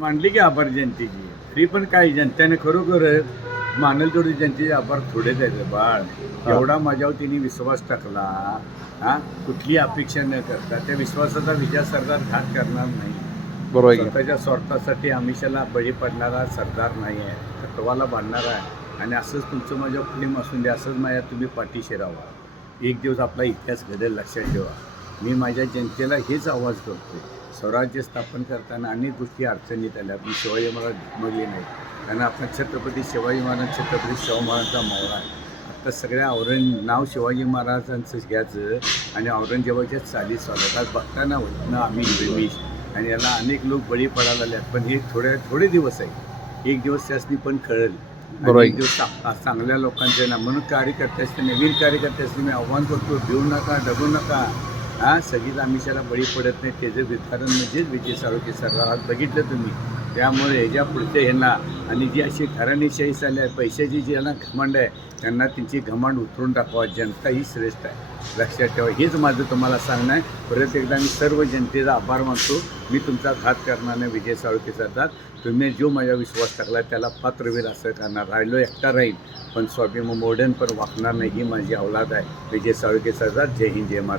मानली की आभार जनतेची. तरी पण काय जनतेने खरोखर मानेल तेवढी जनतेचे आभार थोडेच आहेत बाळ. एवढा माझ्यावर तिने विश्वास टाकला. हा, कुठली अपेक्षा न करता त्या विश्वासाचा विजय सरदार घात करणार नाही. बरोबर आहे की. स्वतःच्या स्वार्थासाठी आमिषाला बळी पडणारा सरदार नाही आहे, तत्वाला बांधणारा आहे. आणि असंच तुमचं माझ्या प्रेम असून द्या, असंच माझ्या तुम्ही पाठीशी राहा. एक दिवस आपला इतिहास घडेल, लक्षात ठेवा. मी माझ्या जनतेला हेच आवाज करतो. स्वराज्य स्थापन करताना अनेक गोष्टी अडचणीत आल्या, पण शिवाजी महाराज डगमगले नाही. कारण आपण छत्रपती शिवाजी महाराज, छत्रपती शाहू महाराजांचा मावळा आहे. आता सगळ्या नाव शिवाजी महाराजांचं घ्यायचं आणि औरंगजेबाच्या चाली चालत आज बघताना होत ना आम्ही प्रेमीश आणि याला अनेक लोक बळी पडायला लागल्यात. पण हे थोडे दिवस आहे. एक दिवस त्यासनी पण कळेल. बरोबर. एक दिवस चांगल्या लोकांचे ना म्हणून कार्यकर्त्यासनी, नवीन कार्यकर्त्यासनी मी आव्हान करतो, भिवू नका, डगू नका. सगळीच आमिषाला बळी पडत नाही. त्याचं विधान म्हणजेच विजय साळुंखे सरदार. आज बघितलं तुम्ही. त्यामुळे ह्याच्या पुढचे ह्यांना आणि जी अशी घराणेशाही चालली आहे, पैशाची जी यांना घमंड आहे, त्यांना त्यांची घमंड उतरून टाकवा. जनता ही श्रेष्ठ आहे, लक्षात ठेवा. हेच माझं तुम्हाला सांगणं आहे. परत एकदा मी सर्व जनतेचा आभार मानतो. मी तुमचा घात करणार नाही विजय साळुंखे सरदार. तुम्ही जो माझा विश्वास टाकला त्याला पात्रवीर असं करणार. राहिलो एकटा राहील, पण स्वाभिमान मोडन पण वाकणार नाही. ही माझी औलाद आहे विजय साळुंखे सरदार. जय हिंद, जय महाराष्ट्र.